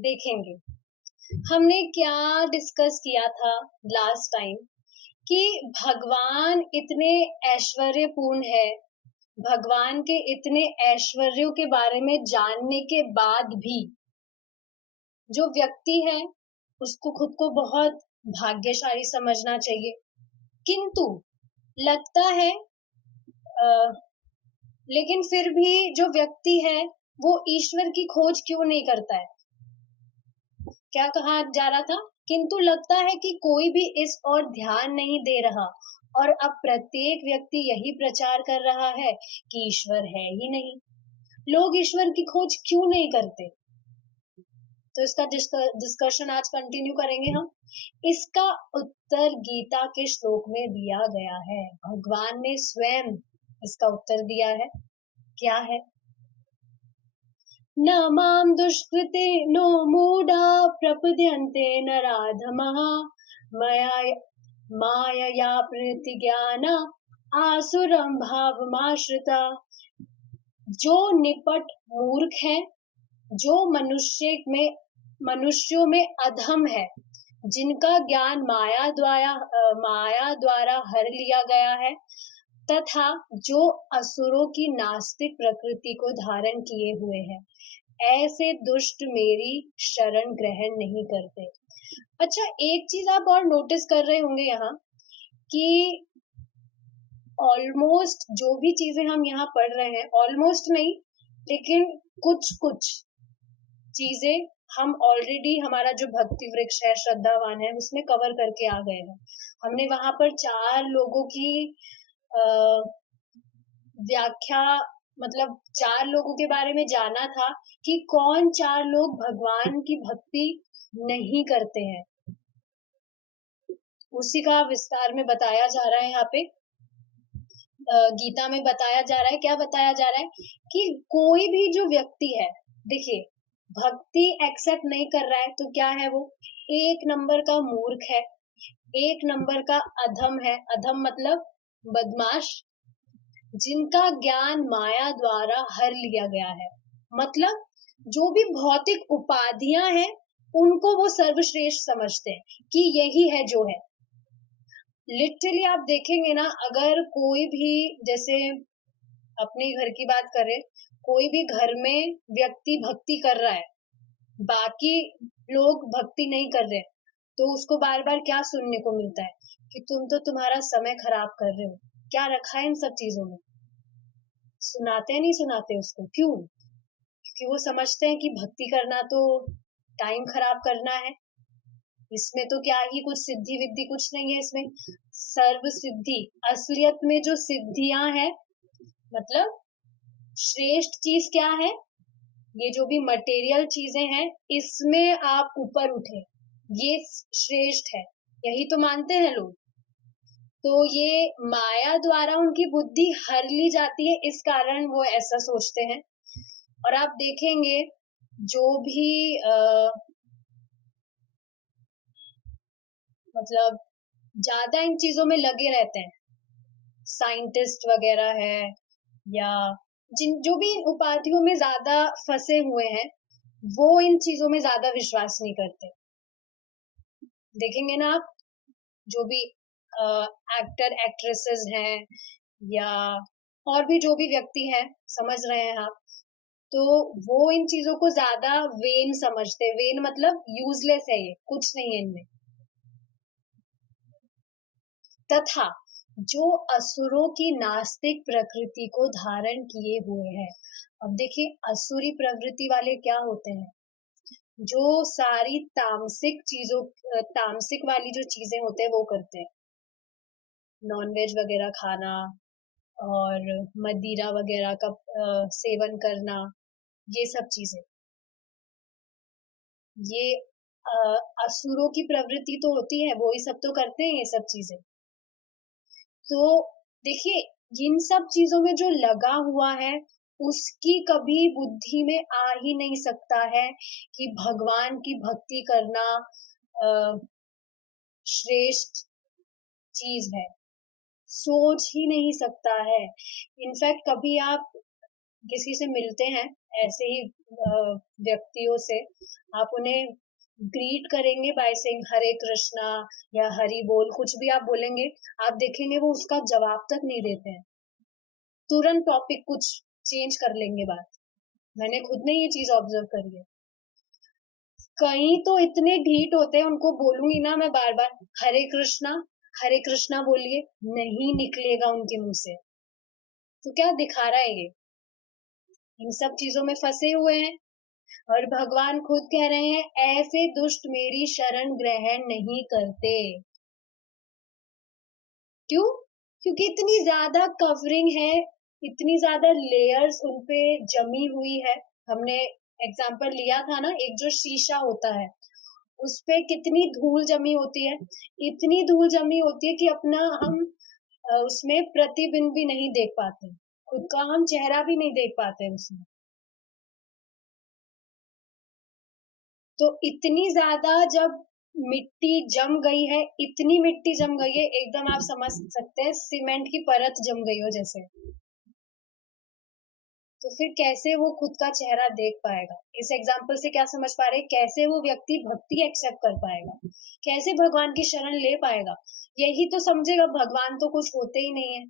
देखेंगे। हमने क्या डिस्कस किया था लास्ट टाइम कि भगवान इतने ऐश्वर्यपूर्ण है, भगवान के इतने ऐश्वर्यों के बारे में जानने के बाद भी जो व्यक्ति है उसको खुद को बहुत भाग्यशाली समझना चाहिए। किंतु लगता है लेकिन फिर भी जो व्यक्ति है वो ईश्वर की खोज क्यों नहीं करता है। क्या कहा जा रहा था? किंतु लगता है कि कोई भी इस ओर ध्यान नहीं दे रहा और अब प्रत्येक व्यक्ति यही प्रचार कर रहा है कि ईश्वर है ही नहीं। लोग ईश्वर की खोज क्यों नहीं करते? तो इसका डिस्कशन आज कंटिन्यू करेंगे हम। इसका उत्तर गीता के श्लोक में दिया गया है। भगवान ने स्वयं इसका उत्तर दिया है। क्या है? न मां दुष्कृते नो मूढा प्रपद्यन्ते नराधमः मायया प्रतिज्ञान आसुरं भावमाश्रिता। जो निपट मूर्ख है, जो मनुष्यों में अधम है, जिनका ज्ञान माया द्वारा हर लिया गया है, तथा जो असुरों की नास्तिक प्रकृति को धारण किए हुए हैं, ऐसे दुष्ट मेरी शरण ग्रहण नहीं करते। अच्छा, एक चीज आप और नोटिस कर रहे होंगे यहाँ कि ऑलमोस्ट जो भी चीजें हम यहाँ पढ़ रहे हैं, ऑलमोस्ट नहीं लेकिन कुछ कुछ चीजें हम ऑलरेडी हमारा जो भक्ति वृक्ष है, श्रद्धावान है, उसमें कवर करके आ गए हैं। हमने वहां पर 4 लोगों की व्याख्या, मतलब 4 लोगों के बारे में जाना था कि कौन 4 लोग भगवान की भक्ति नहीं करते हैं। उसी का विस्तार में बताया जा रहा है यहाँ पे। गीता में बताया जा रहा है, क्या बताया जा रहा है कि कोई भी जो व्यक्ति है, देखिए, भक्ति एक्सेप्ट नहीं कर रहा है तो क्या है वो? एक नंबर का मूर्ख है, एक नंबर का अधम है। अधम मतलब बदमाश, जिनका ज्ञान माया द्वारा हर लिया गया है। मतलब जो भी भौतिक उपाधियां हैं उनको वो सर्वश्रेष्ठ समझते हैं कि यही है जो है। लिटरली आप देखेंगे ना, अगर कोई भी, जैसे अपने घर की बात करें, कोई भी घर में व्यक्ति भक्ति कर रहा है, बाकी लोग भक्ति नहीं कर रहे, तो उसको बार बार क्या सुनने को मिलता है कि तुम तो तुम्हारा समय खराब कर रहे हो। क्या रखा है इन सब चीजों में? सुनाते नहीं सुनाते उसको? क्यों? क्योंकि वो समझते हैं कि भक्ति करना तो टाइम खराब करना है, इसमें तो क्या ही कुछ सिद्धि विद्धि कुछ नहीं है। इसमें सर्व सिद्धि, असलियत में जो सिद्धियां हैं, मतलब श्रेष्ठ चीज क्या है? ये जो भी मटेरियल चीजें हैं, इसमें आप ऊपर उठे, ये श्रेष्ठ है, यही तो मानते हैं लोग। तो ये माया द्वारा उनकी बुद्धि हर ली जाती है, इस कारण वो ऐसा सोचते हैं। और आप देखेंगे जो भी मतलब ज्यादा इन चीजों में लगे रहते हैं, साइंटिस्ट वगैरह है, या जो भी इन उपाधियों में ज्यादा फंसे हुए हैं, वो इन चीजों में ज्यादा विश्वास नहीं करते। देखेंगे ना आप, जो भी एक्टर एक्ट्रेसेस हैं, या और भी जो भी व्यक्ति हैं, समझ रहे हैं आप, तो वो इन चीजों को ज्यादा वेन समझते हैं। वेन मतलब यूजलेस है, ये कुछ नहीं है इनमें। तथा जो असुरों की नास्तिक प्रकृति को धारण किए हुए हैं। अब देखिए, असुरी प्रवृत्ति वाले क्या होते हैं? जो सारी तामसिक वाली जो चीजें होते हैं वो करते हैं। नॉनवेज वगैरह खाना और मदिरा वगैरह का सेवन करना, ये सब चीजें, ये असुरों की प्रवृत्ति तो होती है, वो ही सब तो करते हैं ये सब चीजें। तो देखिए, इन सब चीजों में जो लगा हुआ है, उसकी कभी बुद्धि में आ ही नहीं सकता है कि भगवान की भक्ति करना श्रेष्ठ चीज है। सोच ही नहीं सकता है। इनफैक्ट कभी आप किसी से मिलते हैं ऐसे ही व्यक्तियों से आप उन्हें ग्रीट करेंगे बाय सेइंग हरे कृष्णा या हरि बोल, कुछ भी आप बोलेंगे, आप देखेंगे वो उसका जवाब तक नहीं देते हैं, तुरंत टॉपिक कुछ चेंज कर लेंगे बात। मैंने खुद ने ये चीज ऑब्जर्व करी है। कई तो इतने ढीठ होते हैं, उनको बोलूंगी ना मैं बार बार हरे कृष्णा बोलिए, नहीं निकलेगा उनके मुंह से। तो क्या दिखा रहा है ये? इन सब चीजों में फंसे हुए हैं। और भगवान खुद कह रहे हैं ऐसे दुष्ट मेरी शरण ग्रहण नहीं करते। क्यों? क्योंकि इतनी ज्यादा कवरिंग है, इतनी ज्यादा लेयर्स उनपे जमी हुई है। हमने एग्जाम्पल लिया था ना, एक जो शीशा होता है उस पे कितनी धूल जमी होती है, इतनी धूल जमी होती है कि अपना हम उसमें प्रतिबिंब भी नहीं देख पाते, खुद का हम चेहरा भी नहीं देख पाते उसमें। तो इतनी ज्यादा जब मिट्टी जम गई है, इतनी मिट्टी जम गई है, एकदम आप समझ सकते हैं सीमेंट की परत जम गई हो जैसे, तो फिर कैसे वो खुद का चेहरा देख पाएगा? इस एग्जाम्पल से क्या समझ पा रहे हैं? कैसे वो व्यक्ति भक्ति एक्सेप्ट कर पाएगा, कैसे भगवान की शरण ले पाएगा? यही तो समझेगा भगवान तो कुछ होते ही नहीं है,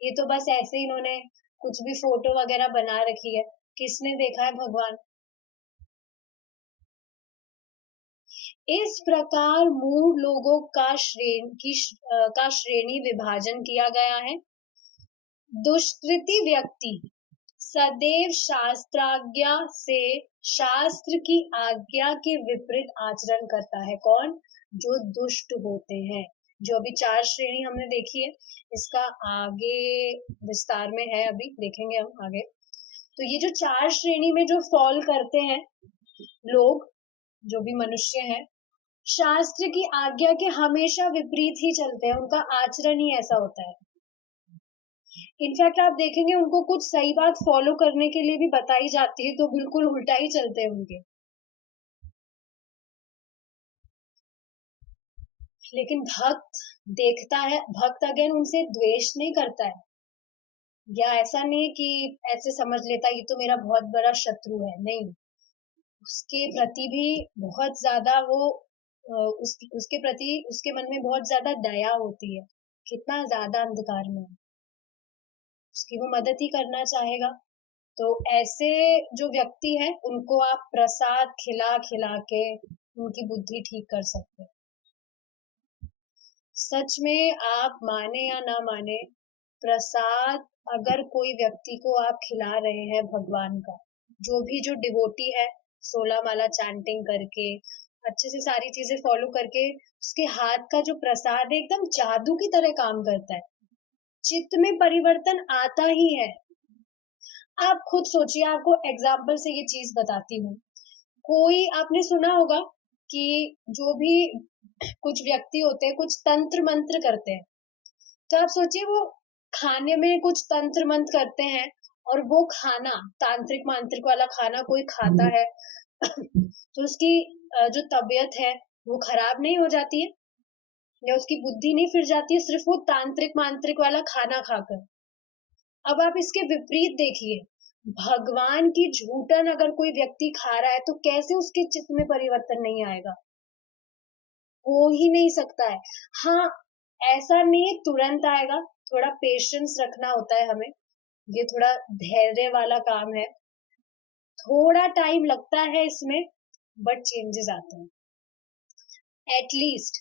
ये तो बस ऐसे इन्होंने कुछ भी फोटो वगैरह बना रखी है, किसने देखा है भगवान? इस प्रकार मूढ़ लोगों का श्रेणी विभाजन किया गया है। दुष्कृति व्यक्ति सदैव शास्त्राज्ञा से शास्त्र की आज्ञा के विपरीत आचरण करता है। कौन? जो दुष्ट होते हैं। जो अभी 4 श्रेणी हमने देखी है, इसका आगे विस्तार में है, अभी देखेंगे हम आगे। तो ये जो 4 श्रेणी में जो फॉल करते हैं लोग, जो भी मनुष्य हैं, शास्त्र की आज्ञा के हमेशा विपरीत ही चलते हैं, उनका आचरण ही ऐसा होता है। इनफैक्ट आप देखेंगे उनको कुछ सही बात फॉलो करने के लिए भी बताई जाती है तो बिल्कुल उल्टा ही चलते हैं उनके। लेकिन भक्त देखता है, भक्त अगेन उनसे द्वेष नहीं करता है, या ऐसा नहीं कि ऐसे समझ लेता है ये तो मेरा बहुत बड़ा शत्रु है, नहीं, उसके प्रति भी बहुत ज्यादा वो उसके प्रति उसके मन में बहुत ज्यादा दया होती है, कितना ज्यादा अंधकार में है, उसकी वो मदद ही करना चाहेगा। तो ऐसे जो व्यक्ति है उनको आप प्रसाद खिला खिला के उनकी बुद्धि ठीक कर सकते हैं। सच में आप माने या ना माने, प्रसाद अगर कोई व्यक्ति को आप खिला रहे हैं भगवान का, जो डिवोटी है 16 माला चैंटिंग करके अच्छे से सारी चीजें फॉलो करके, उसके हाथ का जो प्रसाद है एकदम जादू की तरह काम करता है, चित्त में परिवर्तन आता ही है। आप खुद सोचिए, आपको एग्जाम्पल से ये चीज बताती हूँ। कोई आपने सुना होगा कि जो भी कुछ व्यक्ति होते हैं कुछ तंत्र मंत्र करते हैं, तो आप सोचिए वो खाने में कुछ तंत्र मंत्र करते हैं और वो खाना तांत्रिक मांत्रिक वाला खाना कोई खाता है तो उसकी जो तबीयत है वो खराब नहीं हो जाती है, या उसकी बुद्धि नहीं फिर जाती है सिर्फ वो तांत्रिक मांत्रिक वाला खाना खाकर। अब आप इसके विपरीत देखिए, भगवान की झूठन अगर कोई व्यक्ति खा रहा है तो कैसे उसके चित्त में परिवर्तन नहीं आएगा? हो ही नहीं सकता है। हाँ, ऐसा नहीं तुरंत आएगा, थोड़ा पेशेंस रखना होता है हमें, ये थोड़ा धैर्य वाला काम है, थोड़ा टाइम लगता है इसमें, बट चेंजेस आते हैं। एटलीस्ट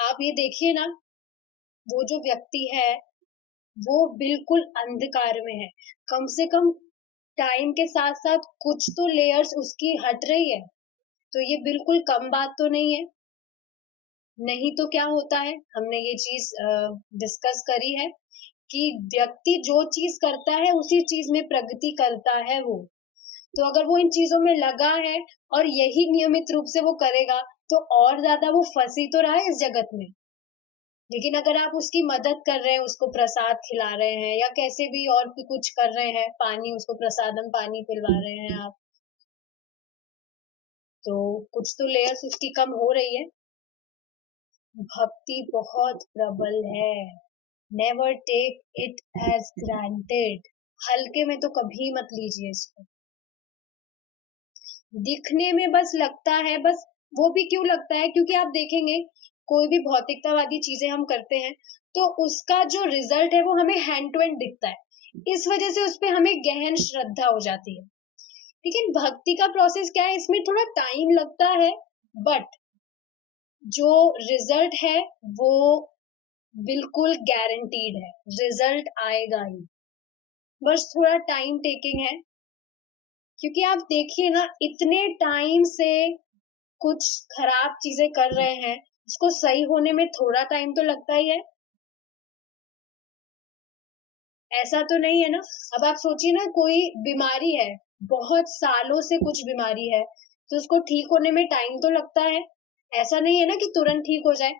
आप ये देखिए ना, वो जो व्यक्ति है वो बिल्कुल अंधकार में है, कम से कम टाइम के साथ साथ कुछ तो लेयर्स उसकी हट रही है, तो ये बिल्कुल कम बात तो नहीं है। नहीं तो क्या होता है, हमने ये चीज डिस्कस करी है कि व्यक्ति जो चीज करता है उसी चीज में प्रगति करता है वो। तो अगर वो इन चीजों में लगा है और यही नियमित रूप से वो करेगा तो और ज्यादा वो फंसी तो रहा है इस जगत में। लेकिन अगर आप उसकी मदद कर रहे हैं, उसको प्रसाद खिला रहे हैं या कैसे भी और भी कुछ कर रहे हैं, पानी उसको प्रसादम पानी पिलवा रहे हैं आप, तो कुछ तो लेयर्स उसकी कम हो रही है। भक्ति बहुत प्रबल है, never take it as granted, हल्के में तो कभी मत लीजिए इसको। दिखने में बस लगता है, बस वो भी क्यों लगता है, क्योंकि आप देखेंगे कोई भी भौतिकतावादी चीजें हम करते हैं तो उसका जो रिजल्ट है वो हमें हैंड टू हैंड दिखता है, इस वजह से उस पर हमें गहन श्रद्धा हो जाती है। लेकिन भक्ति का प्रोसेस क्या है, इसमें थोड़ा टाइम लगता है, बट जो रिजल्ट है वो बिल्कुल गारंटीड है, रिजल्ट आएगा ही, बस थोड़ा टाइम टेकिंग है। क्योंकि आप देखिए ना, इतने टाइम से कुछ खराब चीजें कर रहे हैं, उसको सही होने में थोड़ा टाइम तो लगता ही है, ऐसा तो नहीं है ना। अब आप सोचिए ना, कोई बीमारी है, बहुत सालों से कुछ बीमारी है, तो उसको ठीक होने में टाइम तो लगता है, ऐसा नहीं है ना कि तुरंत ठीक हो जाए।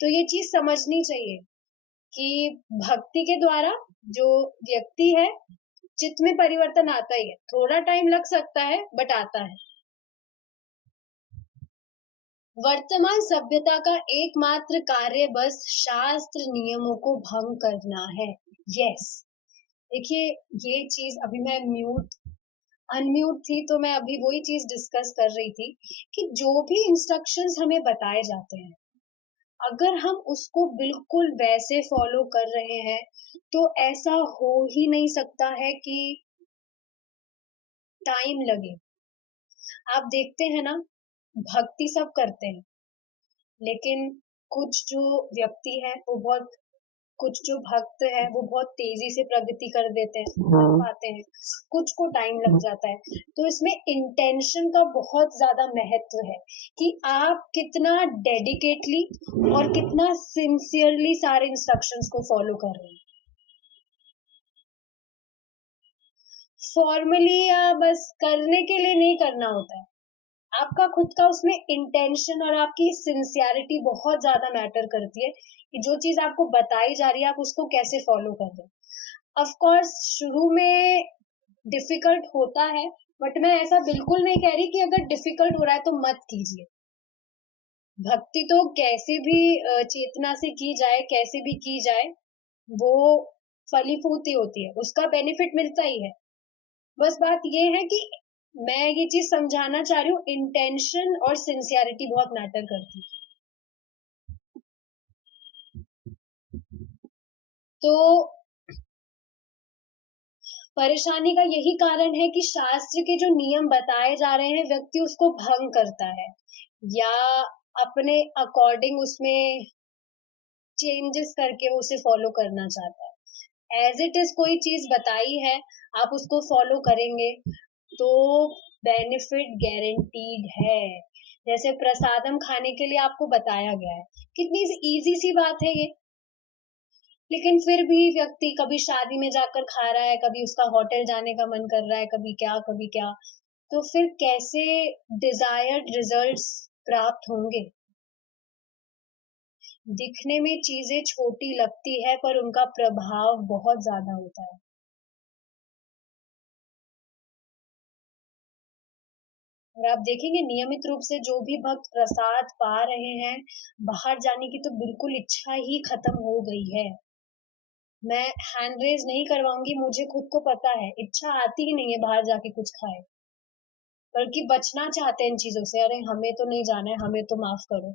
तो ये चीज समझनी चाहिए कि भक्ति के द्वारा जो व्यक्ति है, चित्त में परिवर्तन आता ही है, थोड़ा टाइम लग सकता है बट आता है। वर्तमान सभ्यता का एकमात्र कार्य बस शास्त्र नियमों को भंग करना है। यस, देखिए, ये चीज अभी मैं अनम्यूट थी तो मैं अभी वही चीज डिस्कस कर रही थी कि जो भी इंस्ट्रक्शंस हमें बताए जाते हैं, अगर हम उसको बिल्कुल वैसे फॉलो कर रहे हैं तो ऐसा हो ही नहीं सकता है कि टाइम लगे। आप देखते हैं ना, भक्ति सब करते हैं, लेकिन कुछ जो व्यक्ति है वो बहुत, कुछ जो भक्त है वो बहुत तेजी से प्रगति कर देते हैं, कर पाते हैं, कुछ को टाइम लग जाता है। तो इसमें इंटेंशन का बहुत ज्यादा महत्व है कि आप कितना डेडिकेटली और कितना सिंसियरली सारे इंस्ट्रक्शंस को फॉलो कर रहे हैं। फॉर्मली या बस करने के लिए नहीं करना होता है, आपका खुद का उसमें इंटेंशन और आपकी सिंसियरिटी बहुत ज्यादा मैटर करती है कि जो चीज आपको बताई जा रही है आप उसको कैसे फॉलो कर रहे हैं। ऑफ कोर्स शुरू में डिफिकल्ट होता है, बट मैं ऐसा बिल्कुल नहीं कह रही कि अगर डिफिकल्ट हो रहा है तो मत कीजिए। भक्ति तो कैसे भी चेतना से की जाए, कैसे भी की जाए, वो फलीफूती होती है, उसका बेनिफिट मिलता ही है। बस बात ये है कि मैं ये चीज समझाना चाह रही हूँ, इंटेंशन और सिंसियरिटी बहुत मैटर करती है। तो परेशानी का यही कारण है कि शास्त्र के जो नियम बताए जा रहे हैं व्यक्ति उसको भंग करता है या अपने अकॉर्डिंग उसमें चेंजेस करके वो उसे फॉलो करना चाहता है। एज इट इज कोई चीज बताई है, आप उसको फॉलो करेंगे तो बेनिफिट गारंटीड है। जैसे प्रसादम खाने के लिए आपको बताया गया है, कितनी इजी सी बात है ये, लेकिन फिर भी व्यक्ति कभी शादी में जाकर खा रहा है, कभी उसका होटल जाने का मन कर रहा है, कभी क्या कभी क्या, तो फिर कैसे डिजायर्ड रिजल्ट्स प्राप्त होंगे। दिखने में चीजें छोटी लगती है पर उनका प्रभाव बहुत ज्यादा होता है। और आप देखेंगे नियमित रूप से जो भी भक्त प्रसाद पा रहे हैं, बाहर जाने की तो बिल्कुल इच्छा ही खत्म हो गई है। मैं हैंड रेज नहीं करवाऊंगी, मुझे खुद को पता है इच्छा आती ही नहीं है बाहर जाके कुछ खाए, बल्कि बचना चाहते हैं इन चीजों से, अरे हमें तो नहीं जाना है, हमें तो माफ करो।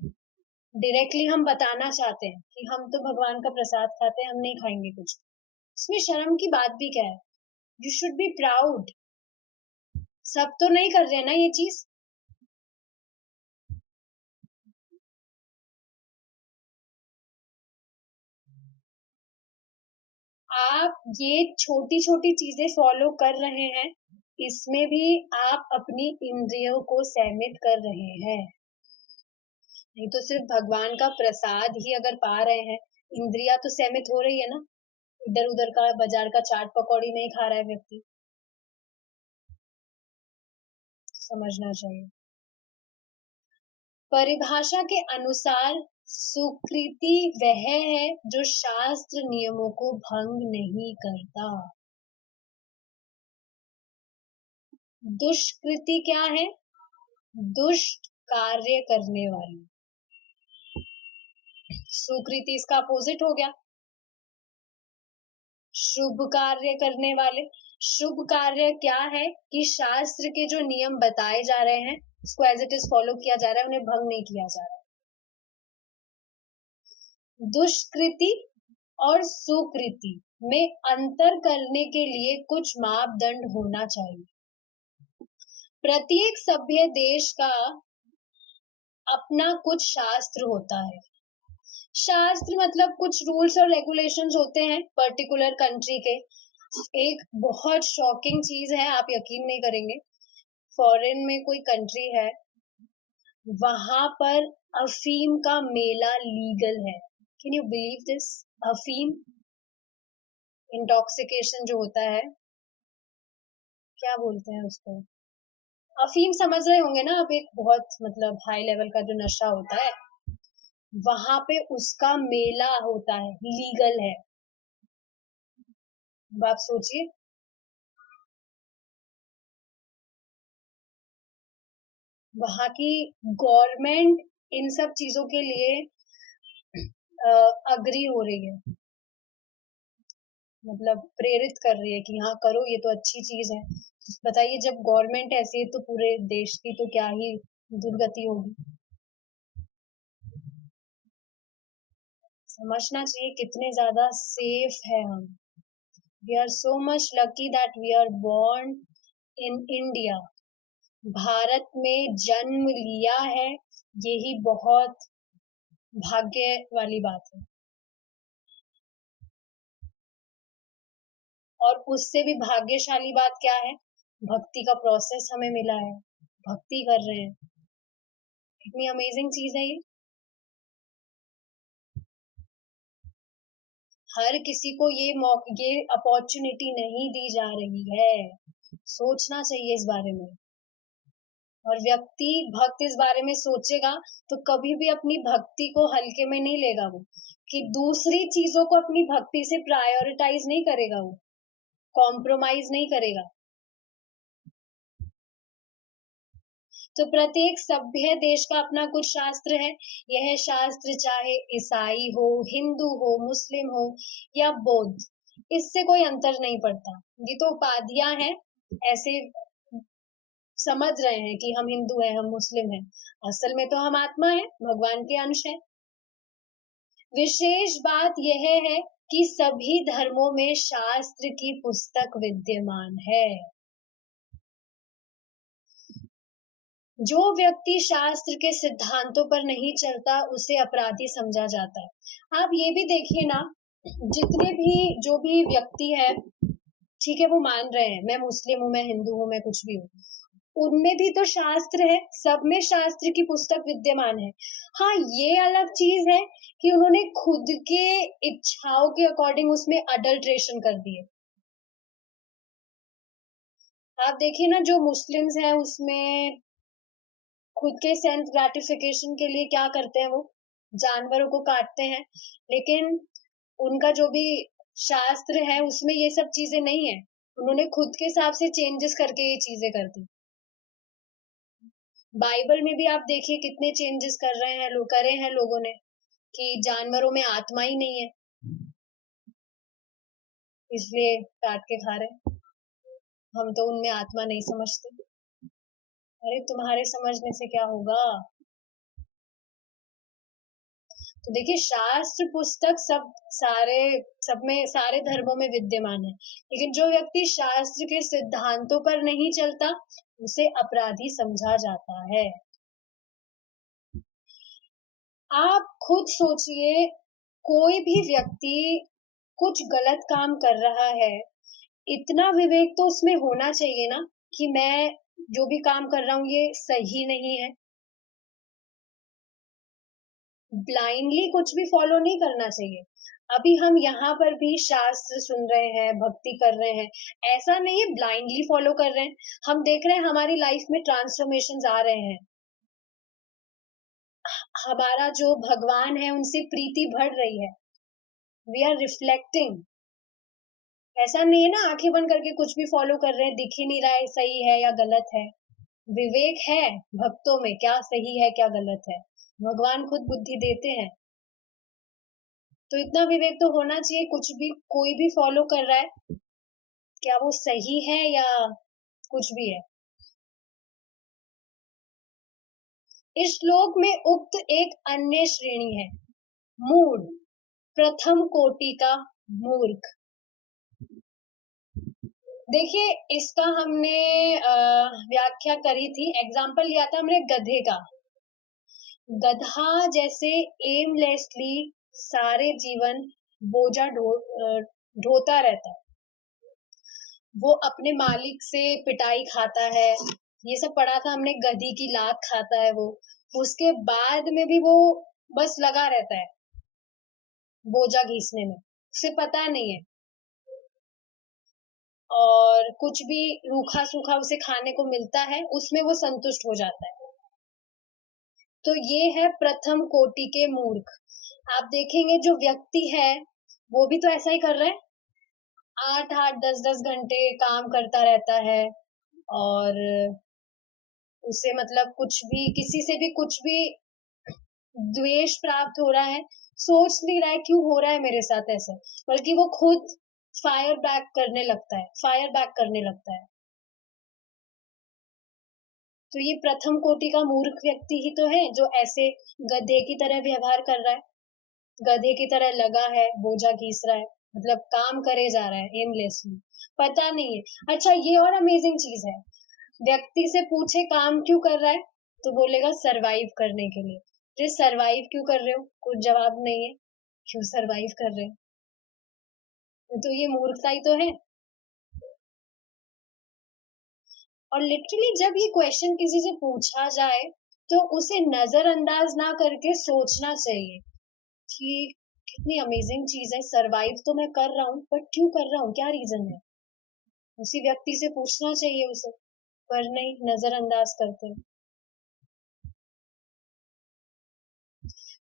डायरेक्टली हम बताना चाहते हैं कि हम तो भगवान का प्रसाद खाते हैं, हम नहीं खाएंगे कुछ। इसमें शर्म की बात भी क्या है, यू शुड बी प्राउड। सब तो नहीं कर रहे हैं ना ये चीज। आप ये छोटी छोटी चीजें फॉलो कर रहे हैं, इसमें भी आप अपनी इंद्रियों को सहमित कर रहे हैं। नहीं तो सिर्फ भगवान का प्रसाद ही अगर पा रहे हैं, इंद्रिया तो सहमित हो रही है ना, इधर उधर का बाजार का चाट पकौड़ी नहीं खा रहा है व्यक्ति, समझना चाहिए। परिभाषा के अनुसार सुकृति वह है जो शास्त्र नियमों को भंग नहीं करता। दुष्कृति क्या है? दुष्ट कार्य करने वाली। सुकृति इसका अपोजिट हो गया, शुभ कार्य करने वाले। शुभ कार्य क्या है कि शास्त्र के जो नियम बताए जा रहे हैं उसको एज इट इज फॉलो किया जा रहा है, उन्हें भंग नहीं किया जा रहा है। दुष्कृति और सुकृति में अंतर करने के लिए कुछ मापदंड होना चाहिए। प्रत्येक सभ्य देश का अपना कुछ शास्त्र होता है। शास्त्र मतलब कुछ रूल्स और रेगुलेशंस होते हैं पर्टिकुलर कंट्री के। एक बहुत शॉकिंग चीज है, आप यकीन नहीं करेंगे, फॉरेन में कोई कंट्री है, वहां पर अफीम का मेला लीगल है। Can you believe this? अफीम, इंटॉक्सिकेशन जो होता है, क्या बोलते हैं उसको, अफीम समझ रहे होंगे ना आप, एक बहुत मतलब हाई लेवल का जो नशा होता है, वहां पे उसका मेला होता है, लीगल है। अब आप सोचिए, वहां की गवर्नमेंट इन सब चीजों के लिए अग्री हो रही है, मतलब प्रेरित कर रही है कि हाँ करो, ये तो अच्छी चीज है। बताइए, जब गवर्नमेंट ऐसी है तो पूरे देश की तो क्या ही दुर्गति होगी। समझना चाहिए कितने ज्यादा सेफ है हम। We are so much lucky that we are born in India. Bharat में जन्म लिया है, यही बहुत भाग्य वाली बात है। और उससे भी भाग्यशाली बात क्या है, भक्ति का प्रोसेस हमें मिला है, भक्ति कर रहे हैं। कितनी अमेजिंग चीज है ये। हर किसी को ये अपॉर्चुनिटी नहीं दी जा रही है। सोचना चाहिए इस बारे में। और व्यक्ति भक्त इस बारे में सोचेगा तो कभी भी अपनी भक्ति को हल्के में नहीं लेगा, वो कि दूसरी चीजों को अपनी भक्ति से प्रायोरिटाइज नहीं करेगा, वो कॉम्प्रोमाइज नहीं करेगा। तो प्रत्येक सभ्य देश का अपना कुछ शास्त्र है। यह शास्त्र चाहे ईसाई हो, हिंदू हो, मुस्लिम हो या बौद्ध, इससे कोई अंतर नहीं पड़ता। ये तो उपाधियां हैं, ऐसे समझ रहे हैं कि हम हिंदू हैं, हम मुस्लिम हैं, असल में तो हम आत्मा है, भगवान के अंश है। विशेष बात यह है कि सभी धर्मों में शास्त्र की पुस्तक विद्यमान है। जो व्यक्ति शास्त्र के सिद्धांतों पर नहीं चलता उसे अपराधी समझा जाता है। आप ये भी देखिए ना, जितने भी जो भी व्यक्ति है, ठीक है, वो मान रहे हैं मैं मुस्लिम हूँ, मैं हिंदू हूँ, मैं कुछ भी हूँ, उनमें भी तो शास्त्र है, सब में शास्त्र की पुस्तक विद्यमान है। हाँ, ये अलग चीज है कि उन्होंने खुद के इच्छाओं के अकॉर्डिंग उसमें अडल्ट्रेशन कर दिए। आप देखिए ना, जो मुस्लिम्स हैं उसमें खुद के सेल्फ ग्रेटिफिकेशन के लिए क्या करते हैं, वो जानवरों को काटते हैं। लेकिन उनका जो भी शास्त्र है उसमें ये सब चीजें नहीं है, उन्होंने खुद के हिसाब से चेंजेस करके ये चीजें कर दी। बाइबल में भी आप देखिए कितने चेंजेस कर रहे हैं लोग, करे हैं लोगों ने, कि जानवरों में आत्मा ही नहीं है, इसलिए काट के खा रहे हैं। हम तो उनमें आत्मा नहीं समझते। अरे तुम्हारे समझने से क्या होगा। तो देखिए, शास्त्र पुस्तक सब में सारे धर्मों में विद्यमान है, लेकिन जो व्यक्ति शास्त्र के सिद्धांतों पर नहीं चलता उसे अपराधी समझा जाता है। आप खुद सोचिए, कोई भी व्यक्ति कुछ गलत काम कर रहा है, इतना विवेक तो उसमें होना चाहिए ना कि मैं जो भी काम कर रहा हूँ ये सही नहीं है। ब्लाइंडली कुछ भी फॉलो नहीं करना चाहिए। अभी हम यहाँ पर भी शास्त्र सुन रहे हैं, भक्ति कर रहे हैं, ऐसा नहीं है ब्लाइंडली फॉलो कर रहे हैं। हम देख रहे हैं हमारी लाइफ में ट्रांसफॉर्मेशंस आ रहे हैं, हमारा जो भगवान है उनसे प्रीति बढ़ रही है, वी आर रिफ्लेक्टिंग। ऐसा नहीं है ना आंखें बंद करके कुछ भी फॉलो कर रहे हैं, दिख ही नहीं रहा है सही है या गलत है। विवेक है भक्तों में, क्या सही है क्या गलत है, भगवान खुद बुद्धि देते हैं। तो इतना विवेक तो होना चाहिए, कुछ भी कोई भी फॉलो कर रहा है क्या वो सही है या कुछ भी है? इस श्लोक में उक्त एक अन्य श्रेणी है, मूढ़, प्रथम कोटि का मूर्ख। देखिए, इसका हमने व्याख्या करी थी, एग्जाम्पल लिया था हमने गधे का। गधा जैसे एमलेसली सारे जीवन बोझा ढोता रहता है, वो अपने मालिक से पिटाई खाता है, ये सब पढ़ा था हमने, गधी की लात खाता है वो, उसके बाद में भी वो बस लगा रहता है बोझा घीसने में, उसे पता नहीं है, और कुछ भी रूखा सूखा उसे खाने को मिलता है उसमें वो संतुष्ट हो जाता है। तो ये है प्रथम कोटि के मूर्ख। आप देखेंगे जो व्यक्ति है वो भी तो ऐसा ही कर रहा है, 8-8 10-10 घंटे काम करता रहता है, और उसे मतलब कुछ भी, किसी से भी कुछ भी द्वेष प्राप्त हो रहा है, सोच नहीं रहा है क्यों हो रहा है मेरे साथ ऐसा, बल्कि वो खुद फायर बैक करने लगता है। तो ये प्रथम कोटि का मूर्ख व्यक्ति ही तो है जो ऐसे गधे की तरह व्यवहार कर रहा है, गधे की तरह लगा है, बोझा घीस रहा है, मतलब काम करे जा रहा है एमलेसली, पता नहीं है। अच्छा, ये और अमेजिंग चीज है, व्यक्ति से पूछे काम क्यों कर रहा है, तो बोलेगा सरवाइव करने के लिए। तो सरवाइव क्यों कर रहे हो, कुछ जवाब नहीं है, क्यों सरवाइव कर रहे हो, तो ये मूर्खता ही तो है। और लिटरली जब ये क्वेश्चन किसी से पूछा जाए तो उसे नजरअंदाज ना करके सोचना चाहिए कि कितनी अमेजिंग चीज है, सरवाइव तो मैं कर रहा हूँ, बट क्यों कर रहा हूँ, क्या रीजन है, उसी व्यक्ति से पूछना चाहिए उसे, पर नहीं, नजरअंदाज करते हैं।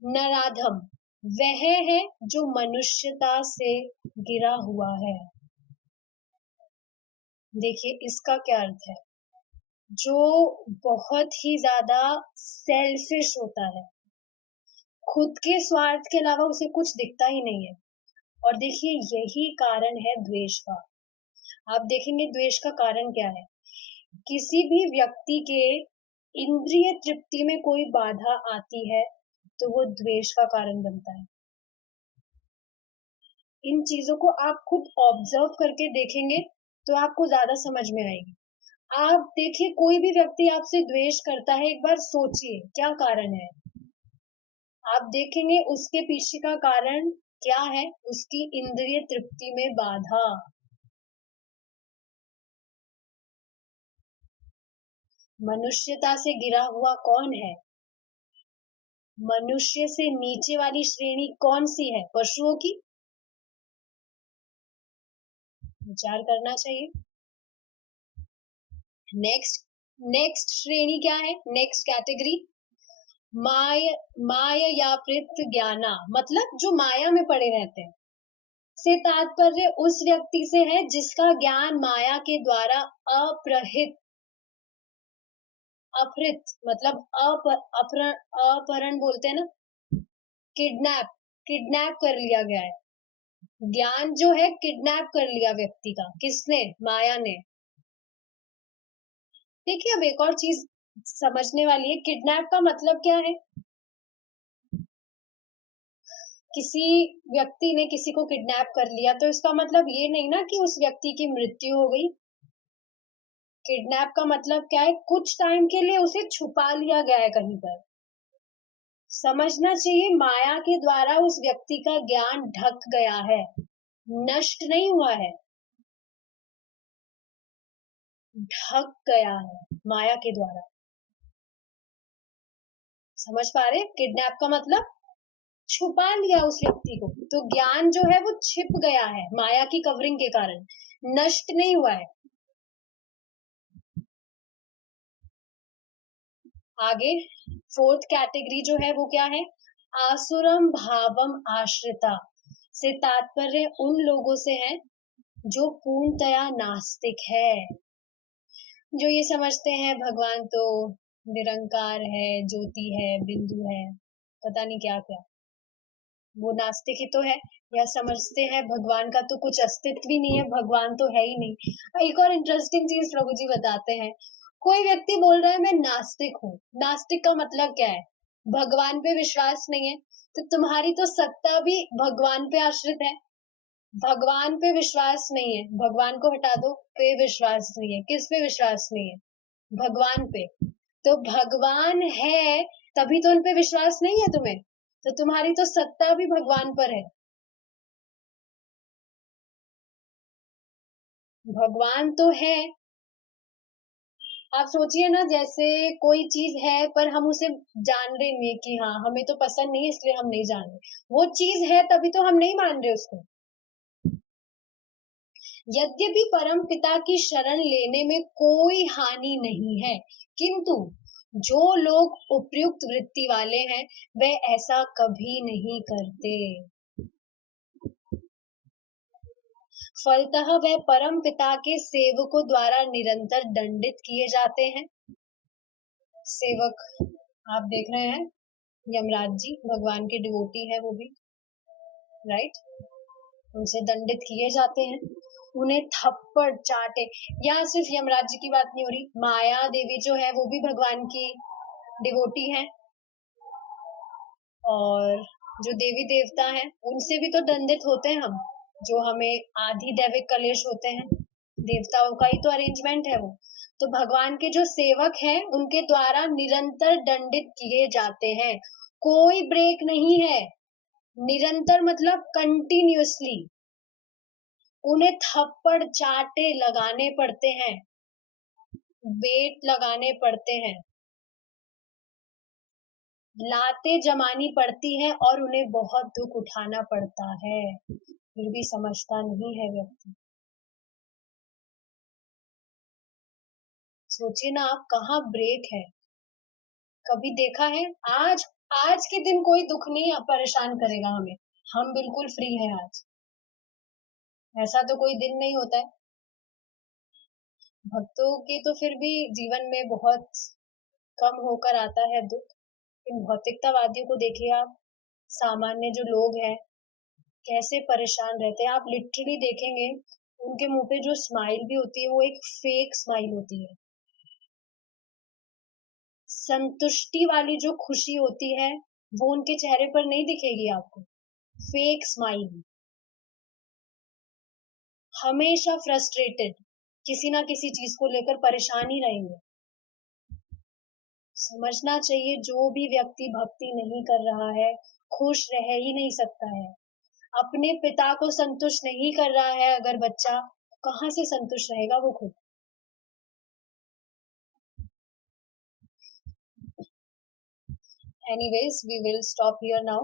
नराधम वह है जो मनुष्यता से गिरा हुआ है। देखिए इसका क्या अर्थ है, जो बहुत ही ज्यादा सेल्फिश होता है, खुद के स्वार्थ के अलावा उसे कुछ दिखता ही नहीं है। और देखिए यही कारण है द्वेष का। आप देखेंगे द्वेष का कारण क्या है, किसी भी व्यक्ति के इंद्रिय तृप्ति में कोई बाधा आती है तो वो द्वेष का कारण बनता है। इन चीजों को आप खुद ऑब्जर्व करके देखेंगे तो आपको ज्यादा समझ में आएगी। आप देखिए कोई भी व्यक्ति आपसे द्वेष करता है, एक बार सोचिए क्या कारण है, आप देखेंगे उसके पीछे का कारण क्या है, उसकी इंद्रिय तृप्ति में बाधा। मनुष्यता से गिरा हुआ कौन है, मनुष्य से नीचे वाली श्रेणी कौन सी है, पशुओं की, विचार करना चाहिए। नेक्स्ट नेक्स्ट श्रेणी क्या है, नेक्स्ट कैटेगरी, माय माययापृत ज्ञाना, मतलब जो माया में पड़े रहते हैं, से तात्पर्य उस व्यक्ति से है जिसका ज्ञान माया के द्वारा अप्रहित, अपहृत मतलब अपहरण बोलते हैं ना, किडनैप, किडनैप कर लिया गया है, ज्ञान जो है किडनैप कर लिया व्यक्ति का, किसने, माया ने। देखिए अब एक और चीज समझने वाली है, किडनैप का मतलब क्या है, किसी व्यक्ति ने किसी को किडनैप कर लिया तो इसका मतलब ये नहीं ना कि उस व्यक्ति की मृत्यु हो गई। किडनैप का मतलब क्या है, कुछ टाइम के लिए उसे छुपा लिया गया है कहीं पर। समझना चाहिए माया के द्वारा उस व्यक्ति का ज्ञान ढक गया है, नष्ट नहीं हुआ है, ढक गया है माया के द्वारा। समझ पा रहे, किडनैप का मतलब छुपा लिया उस व्यक्ति को, तो ज्ञान जो है वो छिप गया है माया की कवरिंग के कारण, नष्ट नहीं हुआ है। आगे फोर्थ कैटेगरी जो है वो क्या है, आसुरम भावम आश्रिता, से तात्पर्य उन लोगों से है जो पूर्णतया नास्तिक है, जो ये समझते हैं भगवान तो निरंकार है, ज्योति है, बिंदु है, पता नहीं क्या क्या, वो नास्तिक ही तो है, या समझते हैं भगवान का तो कुछ अस्तित्व ही नहीं है, भगवान तो है ही नहीं। एक और इंटरेस्टिंग चीज प्रभु जी बताते हैं, कोई व्यक्ति बोल रहा है मैं नास्तिक हूँ, नास्तिक का मतलब क्या है? भगवान पे विश्वास नहीं है, तो तुम्हारी तो सत्ता भी भगवान पे आश्रित है। भगवान पे विश्वास नहीं है, भगवान को हटा दो, पे विश्वास नहीं है, किस पे विश्वास नहीं है? भगवान पे। तो भगवान है तभी तो उन पे विश्वास नहीं है तुम्हें, तो तुम्हारी तो सत्ता भी भगवान पर है। भगवान तो है। आप सोचिए ना, जैसे कोई चीज है पर हम उसे जान रहे नहीं कि हाँ हमें तो पसंद नहीं है इसलिए हम नहीं जान रहे, वो चीज है तभी तो हम नहीं मान रहे उसको। यद्यपि परम पिता की शरण लेने में कोई हानि नहीं है, किंतु जो लोग उपयुक्त वृत्ति वाले हैं वे ऐसा कभी नहीं करते। फलतः वह परम पिता के सेवकों द्वारा निरंतर दंडित किए जाते हैं। सेवक आप देख रहे हैं, यमराज जी भगवान के डिवोटी है वो भी, राइट? उनसे दंडित किए जाते हैं, उन्हें थप्पड़ चाटे। यहाँ सिर्फ यमराज जी की बात नहीं हो रही, माया देवी जो है वो भी भगवान की डिवोटी है, और जो देवी देवता हैं उनसे भी तो दंडित होते हैं हम, जो हमें आधि दैविक कलेश होते हैं, देवताओं का ही तो अरेंजमेंट है वो। तो भगवान के जो सेवक हैं उनके द्वारा निरंतर दंडित किए जाते हैं, कोई ब्रेक नहीं है। निरंतर मतलब कंटिन्यूअसली उन्हें थप्पड़ चाटे लगाने पड़ते हैं, वेट लगाने पड़ते हैं, लातें जमानी पड़ती हैं और उन्हें बहुत दुख उठाना पड़ता है, फिर भी समझता नहीं है व्यक्ति। सोचिए ना आप, कहाँ ब्रेक है? कभी देखा है? आज आज के दिन कोई दुख नहीं परेशान करेगा हमें, हम बिल्कुल फ्री हैं आज, ऐसा तो कोई दिन नहीं होता है। भक्तों के तो फिर भी जीवन में बहुत कम होकर आता है दुख। इन भौतिकतावादियों को देखिए आप, सामान्य जो लोग हैं कैसे परेशान रहते हैं। आप लिटरली देखेंगे उनके मुंह पे जो स्माइल भी होती है वो एक फेक स्माइल होती है, संतुष्टि वाली जो खुशी होती है वो उनके चेहरे पर नहीं दिखेगी आपको, फेक स्माइल। हमेशा फ्रस्ट्रेटेड, किसी ना किसी चीज को लेकर परेशान ही रहेंगे। समझना चाहिए जो भी व्यक्ति भक्ति नहीं कर रहा है खुश रह ही नहीं सकता है। अपने पिता को संतुष्ट नहीं कर रहा है अगर बच्चा, कहाँ से संतुष्ट रहेगा वो खुद? Anyways, we will stop here now.